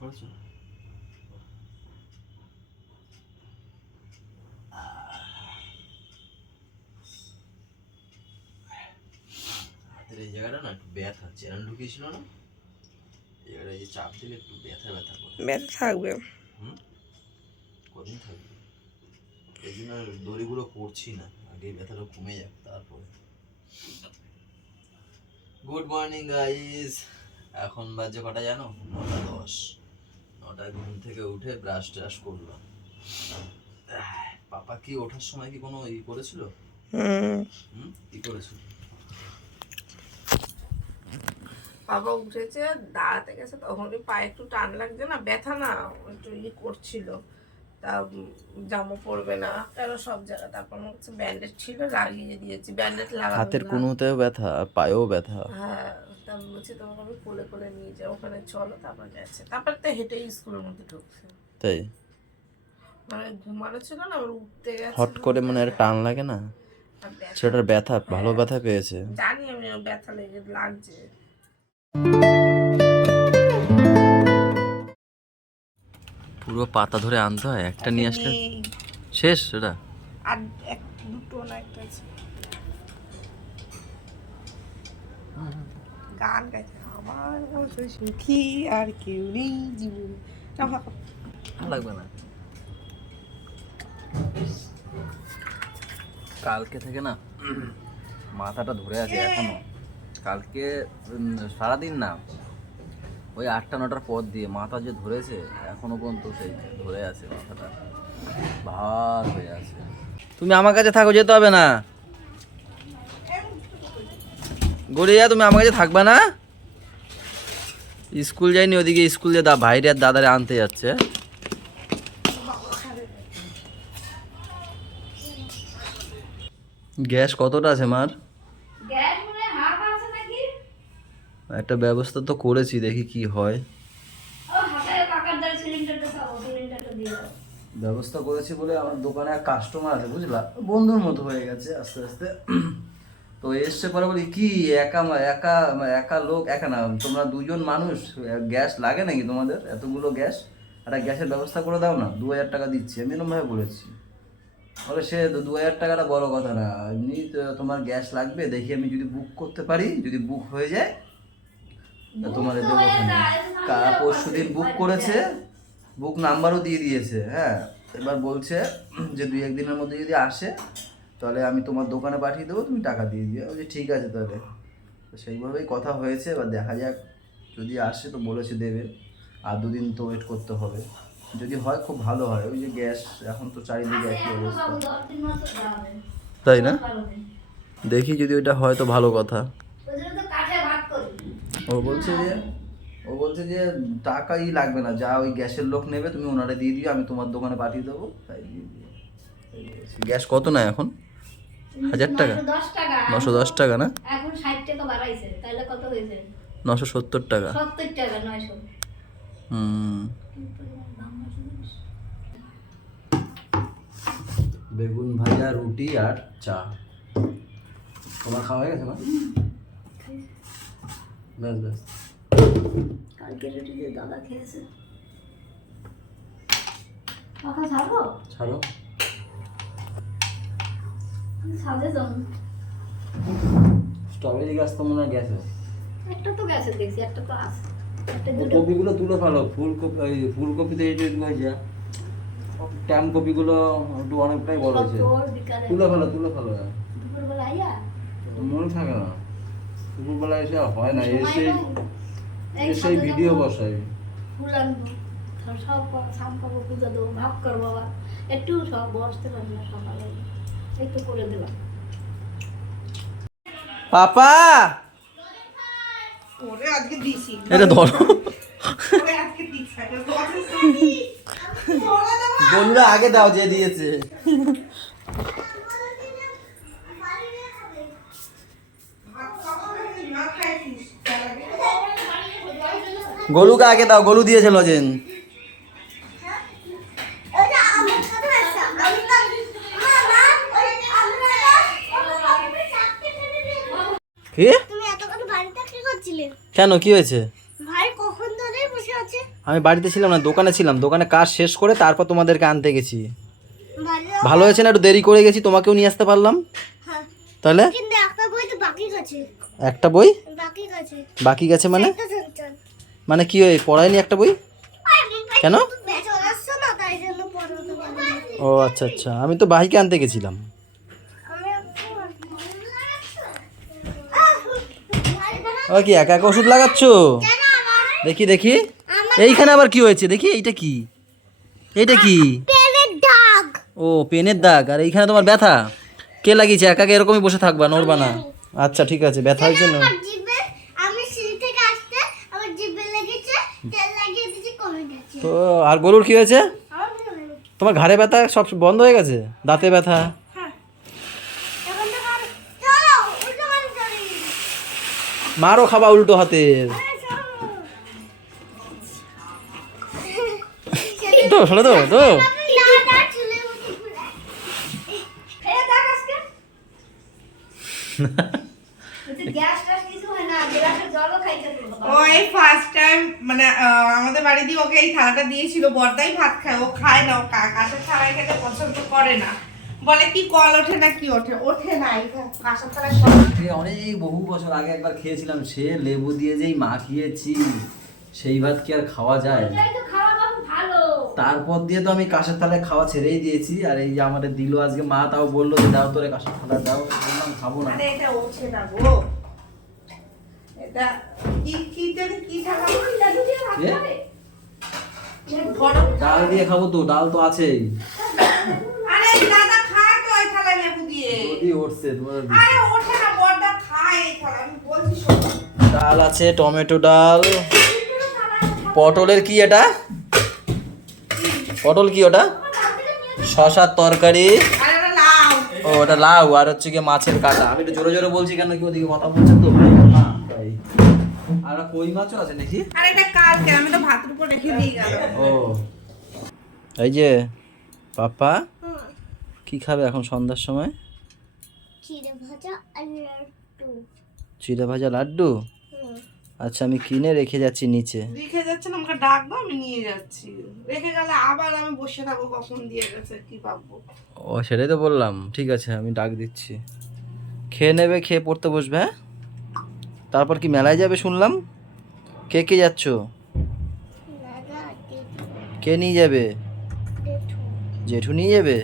করেছো? হাতের এই জায়গাটা না একটু ব্যথা, চেরান ঢুকিয়েছিল না, এই জায়গাটা এই চাপ দিলে একটু ব্যথা ব্যথা করে। ব্যথা থাকবে। কদিন থাকবে, এই জন্য দড়িগুলো পড়ছি না, আগে ব্যথাটা কমে যাক তারপরে। গুড মর্নিং গাইস, এখন বাজে কটা জানো? 9:10। 9টায় ঘুম থেকে উঠে ব্রাশ ট্রাশ করলাম। পাপা কি ওঠার সময় কি কোনো করেছিল? কি করেছিল? বাবা উঠেছে, দাঁড়াতে গেছে, তখনই পায়ে একটু টান লাগছে না, ব্যথা না, একটু করছিল। তা জামা পড়বে না কেন সব জায়গায়, তারপর আমার কাছে ব্যান্ডেজ ছিল, লাগিয়ে দিয়েছি। ব্যান্ডেজ লাগাবো হাতের না। কোনোতেও ব্যথা, পায়েও ব্যথা। হ্যাঁ, তা বলছি তোমাকে আমি কোলে কোলে নিয়ে যাই, ওখানে চলো, তারপর গেছে। তারপর তো হেঁটেই স্কুলের মধ্যে ঢুকছে। তাই মানে ঘুমানো ছিল না, আবার উঠতে গেছে, হট করে মনে একটা টান লাগে না, সেটার ব্যথা, ভালো ব্যথা পেয়েছে। জানি আমি ব্যথা লাগছে। পুরো পাতা ধরে আনতে হয়, একটা নিয়ে আসলে শেষ সেটা। আর এক দুটো না একটা আছে। গান গাইছে, আমার মতো সুখী আর কেউ নেই জীবনে। ভালো লাগবে না। কালকে থেকে না মাথাটা ধরে আছে এখনো। কালকে সারাদিন না, ওই 8টা-9টার পর দিয়ে মাথা যে ধরেছে এখনো পর্যন্ত সেই ধরে আছে, মাথাটা ভার হয়ে আছে। তুমি আমার কাছে থাকো, যেতে হবে না। গড়িয়া তুমি আমার কাছে থাকবা না? স্কুল যাইনি, ওদিকে স্কুল যে ভাইরে আর দাদারে আনতে যাচ্ছে। গ্যাস কতটা আছে মার? একটা ব্যবস্থা তো করেছি, দেখি কি হয়। ব্যবস্থা করেছি বলে আমার দোকানে এক কাস্টমার আছে, বুঝলা, বন্ধুর মতো হয়ে গেছে আস্তে আস্তে। তো এসছে পরে বলি কি একা একা একা লোক, একা না, তোমরা দুজন মানুষ, গ্যাস লাগে নাকি তোমাদের এতগুলো গ্যাস? একটা গ্যাসের ব্যবস্থা করে দাও না, 2000 টাকা দিচ্ছি। আমি এরকমভাবে বলেছি। বলে সে 2000 টাকাটা বড় কথা না, এমনি তোমার গ্যাস লাগবে, দেখি আমি যদি বুক করতে পারি, যদি বুক হয়ে যায় তোমার দেবো। পরশু দিন বুক করেছে, বুক নাম্বারও দিয়ে দিয়েছে। হ্যাঁ, এবার বলছে যে 2-1 দিনের মধ্যে যদি আসে তাহলে আমি তোমার দোকানে পাঠিয়ে দেবো, তুমি টাকা দিয়ে দিও। বলছি ঠিক আছে তাহলে। তো সেইভাবেই কথা হয়েছে, এবার দেখা যাক, যদি আসে তো বলেছে দেবে, আর 2 দিন তো ওয়েট করতে হবে। যদি হয় খুব ভালো হয়, ওই যে গ্যাস এখন তো চারিদিকে একই অবস্থা, তাই না? দেখি যদি ওইটা হয় তো ভালো কথা। ও বলছে যে টাকাই লাগবে না, যা ওই গ্যাসের লোক নেবে তুমি ওনারে দিয়ে দিও, আমি তোমার দোকানে পাঠিয়ে দেবো, তাই দিয়ে দিও। গ্যাস কত না এখন? 1000 টাকা? 910 টাকা না, এখন 60 টাকা বাড়াইছে, তাহলে কত হয়েছে? 970 টাকা। 70 টাকা, 900। বেগুন ভাজা, রুটি আর চা। তোমার খাওয়া হয়ে গেছে না? ব্যাস ব্যাস। কালকে রুটি দিয়ে দাদা খেয়েছে। কথা ছাড়ো ছাড়ো। সাজে যাও। স্ট্রবেরি গাছ তো মনে হয় গেছে। একটা তো গেছে দেখছি, একটা তো আছে। একটা দুটো কপিগুলো তুলে ফেলো, ফুলকপি, ওই ফুলকপিতে এই যে হয়েছে, ট্যাম কপিগুলো একটু অনেকটাই বড় হয়েছে। তুলে ফেলো তুলে ফেলো। দুপুরবেলা আইয়া মনে থাকে না, দুপুরবেলা এসে হয় না, এসে ভিডিও বসাই। ফুল আনবো, সব সাম পাবো, পূজা দেবো, ভাব করবো, বাবা একটু সব বসতে পারি না, সকালে একটু করে দিলাম। পাপা ওরে আজকে দিছি, এটা ধরো। ওরে আজকে দিছি, বন্ধুরা আগে দাও যে দিয়েছে। গোলুকে আগে দাও, গোলু দিয়েছে লজেন। কি? তুমি এতক্ষণ বাড়িতে কি করছিলে? কেন কি হয়েছে? ভাই কখন ধরে বসে আছে? আমি বাড়িতে ছিলাম না, দোকানে ছিলাম, দোকানে কাজ শেষ করে তারপর তোমাদেরকে আনতে গেছি। ভালো। ভালো হয়েছে না, একটু দেরি করে গেছি, তোমাকেও নিয়ে আসতে পারলাম। হ্যাঁ, তাহলে কিন্তু একটা বই তো বাকি আছে। একটা বই বাকি আছে। বাকি গেছে মানে? একটা সেন্টার। মানে কি হয়, পড়ায়নি একটা বই? কেন? চলে আসছে না, তাই জন্য পড়াতে পারিনি। ও আচ্ছা আচ্ছা, আমি তো ভাইকে আনতে গেছিলাম। ও কি একা একা ওষুধ লাগাচ্ছ? দেখি দেখি, এইখানে আবার কি হয়েছে দেখি, এইটা কি? এইটা কি? পেনের দাগ। ও পেনের দাগ, আর এইখানে তোমার ব্যথা? কে লাগিয়েছে? একাকে এরকমই বসে থাকবা, নড়বা না? আচ্ছা ঠিক আছে, ব্যথা হয়েছে না? আমার জিভে, আমি সিঁড়ি থেকে আসতে আমার জিভে লেগেছে, তেল লাগিয়ে দিয়েছি, কমে গেছে। তো আর গরুর কি হয়েছে? আমার কিছু হয়নি। তোমার ঘাড়ে ব্যথা সব বন্ধ হয়ে গেছে? দাঁতে ব্যথা? হ্যাঁ, এখন তো চলো উল্টো করে চলি। মারও খাবা উল্টো হাতের। তো শোনো তো তো ওই ফার্স্ট টাইম মানে আমাদের বাড়ি দিয়ে ওকে এই থালাটা দিয়েছিল, বড়দাই ভাত খায়, ও খায় না, ও কাঁচের থালায় খেতে পছন্দ করে না, বলে কি কল ওঠে না কি ওঠে, ওঠে না এই কাঁচের থালায় সব। অনেক বহু বছর আগে একবার খেয়েছিলাম, সে লেবু দিয়ে যেই মাখিয়েছি, সেই ভাত কি আর খাওয়া যায়? তারপর দিয়ে তো আমি কাঁচের থালায় খাওয়া ছেড়েই দিয়েছি। আর এই যে আমাদের দিল আজকে, মা তাও বললো যে দাও তোরে কাঁচের থালা দাও, বললাম খাবো না। আরে এটা ওঠে না গো, এটা কি কি জানি কি থালা গরম। ডাল দিয়ে খাবো তো, ডাল তো আছেই। আরে দাদা খায় তো এই থালায় লেবু দিয়ে। যদি উঠছে তোমার আরে ওঠে না, বড়দা খায় এই থালা, আমি বলছি শোনো। ডাল আছে, টমেটো ডাল, পটলের কি এটা? পটল কি ওটা? শশার তরকারি। আরে এটা লাউ। ও ওটা লাউ, আর হচ্ছে কি মাছের কাঁটা। আমি একটু জোরে জোরে বলছি কেন কি ওদিকে কথা বলছেন তো ভাই, না তাই। আর কই মাছও আছে নাকি? আরে এটা কালকে আমি তো ভাতের উপর রেখে দিয়ে গেলাম। ও এই যে পাপা কি খাবে এখন সন্ধ্যার সময়? চিড়ে ভাজা আর লাড্ডু। চিড়ে ভাজা লাড্ডু? আচ্ছা আমি কিনে রেখে যাচ্ছি নিচে। রেখে যাচ্ছে না, আমাকে ডাক দাও, আমি নিয়ে যাচ্ছি। রেখে গেলে আবার আমি বসে থাকবো, কখন দিয়ে গেছে কি পাবো। ও সেটাই তো বললাম, ঠিক আছে আমি ডাক দিচ্ছি। খেয়ে নেবে, খেয়ে পড়তে বসবে, হ্যাঁ? তারপর কি মেলায় যাবে শুনলাম? কে কে যাচ্ছ? কে নিয়ে যাবে? জেঠু নিয়ে যাবে?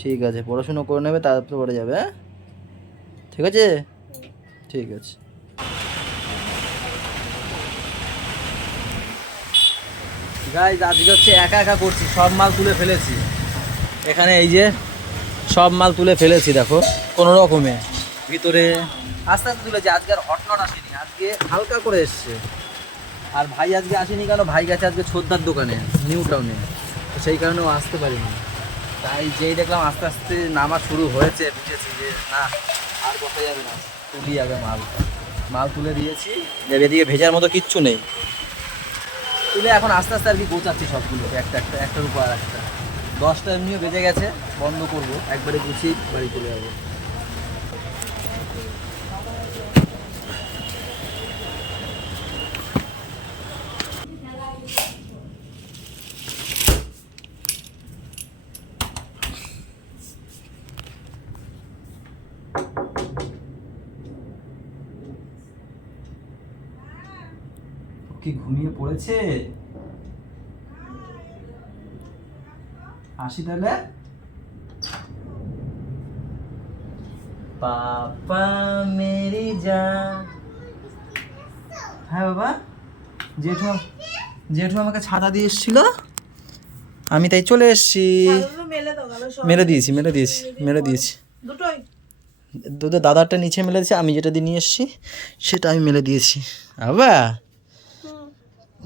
ঠিক আছে, পড়াশুনো করে নেবে, তারপরে যাবে, হ্যাঁ? ঠিক আছে, ঠিক আছে। গাইস আজকে হচ্ছে একা একা করছি, সব মাল তুলে ফেলেছি এখানে, এই যে সব মাল তুলে ফেলেছি দেখো, কোনো রকমে ভিতরে আস্তে আস্তে তুলেছি। আজকে আর হটনট আসেনি, আজকে হালকা করে এসছে। আর ভাই আজকে আসেনি কেন? ভাই গেছে আজকে ছোদ্দার দোকানে, নিউ টাউনে, তো সেই কারণে ও আসতে পারিনি। তাই যেই দেখলাম আস্তে আস্তে নামা শুরু হয়েছে, বুঝেছি যে না আর বসা যাবে না, তুলি আগে মাল। মাল তুলে দিয়েছি, এদিকে ভেজার মতো কিচ্ছু নেই, তুলে এখন আস্তে আস্তে আর কি গোছাচ্ছি সবগুলো, একটা একটা একটার উপর আর একটা। 10টা এমনিও বেজে গেছে, বন্ধ করবো, একবারে গুছিয়ে বাড়ি চলে যাবো। কি ঘুমিয়ে পড়েছে? আসি তাহলে। পাপা মেরি জান। হ্যাঁ বাবা, জেঠু জেঠু আমাকে ছাতা দিয়ে এসেছিল, আমি তাই চলে এসেছি। মেলে দাও তাহলে সব। মেরে দিয়েছি মেরে দিয়েছি মেরে দিয়েছি। দুটোই দুধের দাদারটা নিচে মেলে দিয়েছি, আমি যেটা দিয়ে নিয়ে এসেছি সেটা আমি মেলে দিয়েছি। আবা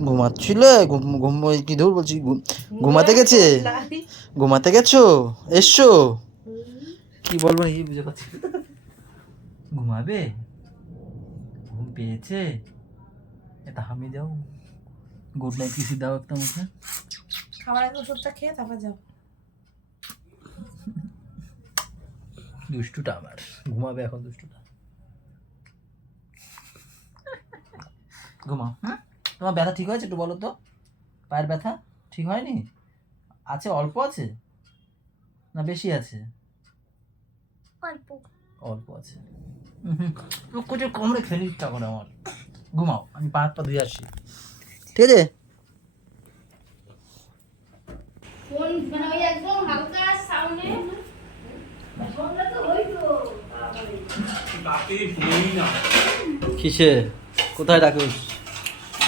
ঘুমাচ্ছিল, ঘুম কি ধর বলছি, ঘুমাতে গেছে? ঘুমাতে গেছো? এসছো? কি বলবো এই বুঝে পাচ্ছি। ঘুমাবে? ঘুম পেয়েছে? এটা হামি দাও, গুড নাইট কিসি দাও একটা মুখে। খাবার আগে ওষুধটা খেয়ে তারপর যাও। দুষ্টুটা আমার ঘুমাবে এখন, দুষ্টুটা। ঘুমাও, হ্যাঁ? তোমার ব্যথা ঠিক হয়েছে একটু বলো তো? পায়ের ব্যথা ঠিক হয়নি? আছে, অল্প আছে না বেশি আছে? অল্প আছে। কোচের কোমরে খেলে ইচ্ছা করে আমার। ঘুমাও, আমি পা হাত পা ধুয়ে আসি, ঠিক আছে? ফোন মানে ওই একদম হালকা সাউন্ডে ফোনটা তো হইতো কিসে? কোথায় ডাকুস?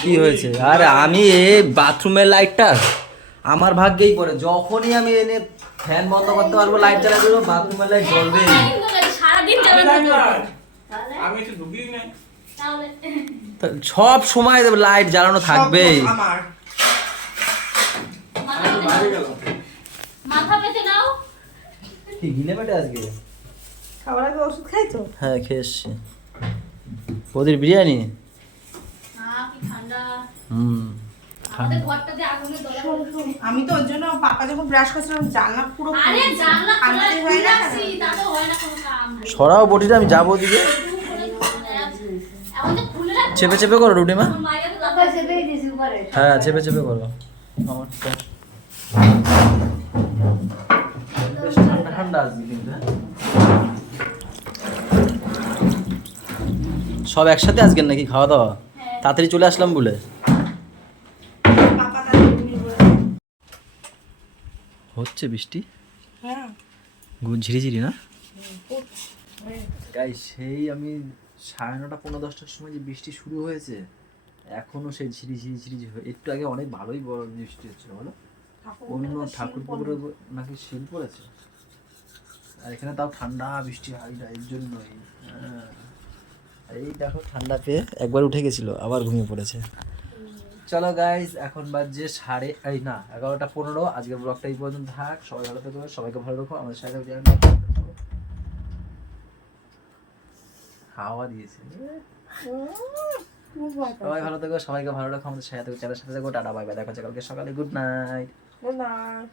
কি হয়েছে? আরে আমি এই বাথরুমের লাইটটা আমার ভাগ্যেই পড়ে, যখনই আমি এনে ফ্যান বন্ধ করতে পারবো, লাইট চালা দেবো, বাথরুমের লাইট জ্বলবে। সারাদিন জ্বালানো আমি একটু ঢুকিয়ে নেই। তাহলে সব সময় লাইট জ্বালানো থাকবেই। আমার মাথা পেতে বাইরে নাও। গেল। মাথা পেতে নাও। কি গিলে মেটে আজকে? খাবার আগে ওষুধ খাইছো? হ্যাঁ খেয়ে এসছি। ওদের বিরিয়ানি। না কি ঠান্ডা। হুম আমাদের ঘরটাতে আগুনে দোলা। আমি তো ওর জন্য পাপা যখন ব্রাশ করছিলাম জানলা পুরো আরে জানলা খোলা আমাদের হয় না রাখছি, তাতে হয় না কোনো কাম। সরাও বটিটা, আমি যাবো ওদিকে। এখন তো খুলে রাখছি। চেপে চেপে করো রুটিমা। মায়ের তো লাফাই চেপেই দিছি উপরে। হ্যাঁ চেপে চেপে করো। আমার তো বেশ ঠান্ডা ঠান্ডা আজকে কিন্তু, হ্যাঁ? সব একসাথে আজকের নাকি খাওয়া দাওয়া? হ্যাঁ। তাড়াতাড়ি চলে আসলাম বলে। পাপা তার ঘুমিয়ে পড়ে। হচ্ছে বৃষ্টি, হ্যাঁ ঝিরিঝিরি না? গাইস সেই আমি 9:30 পৌনে 10টার সময় যে বৃষ্টি শুরু হয়েছে, এখনো সেই ঝিরি ঝিরি ঝিরি একটু আগে অনেক ভালোই বড় বৃষ্টি হচ্ছিল বলো। অন্য ঠাকুর পুকুরের নাকি শিল পড়েছে, আর এখানে তাও ঠান্ডা বৃষ্টি হয় না, এর জন্যই। এই দেখো ঠান্ডা পেয়ে একবার উঠে গেছিল, আবার ঘুমিয়ে পড়েছে। চলো গাইস, এখন বাজে 11:15। আজকের ব্লগটা এই পর্যন্ত থাক। সবাই ভালো থেকো, সবাইকে ভালো রাখো, আমাদের সাথে হাওয়া দিয়েছে। সবাই ভালো থেকো, সবাইকে ভালো রাখো, আমাদের সাথে চ্যানেলের সাথে থাকো। টাটা বাই বাই, দেখা হচ্ছে কালকে সকালে। Good night. Good night.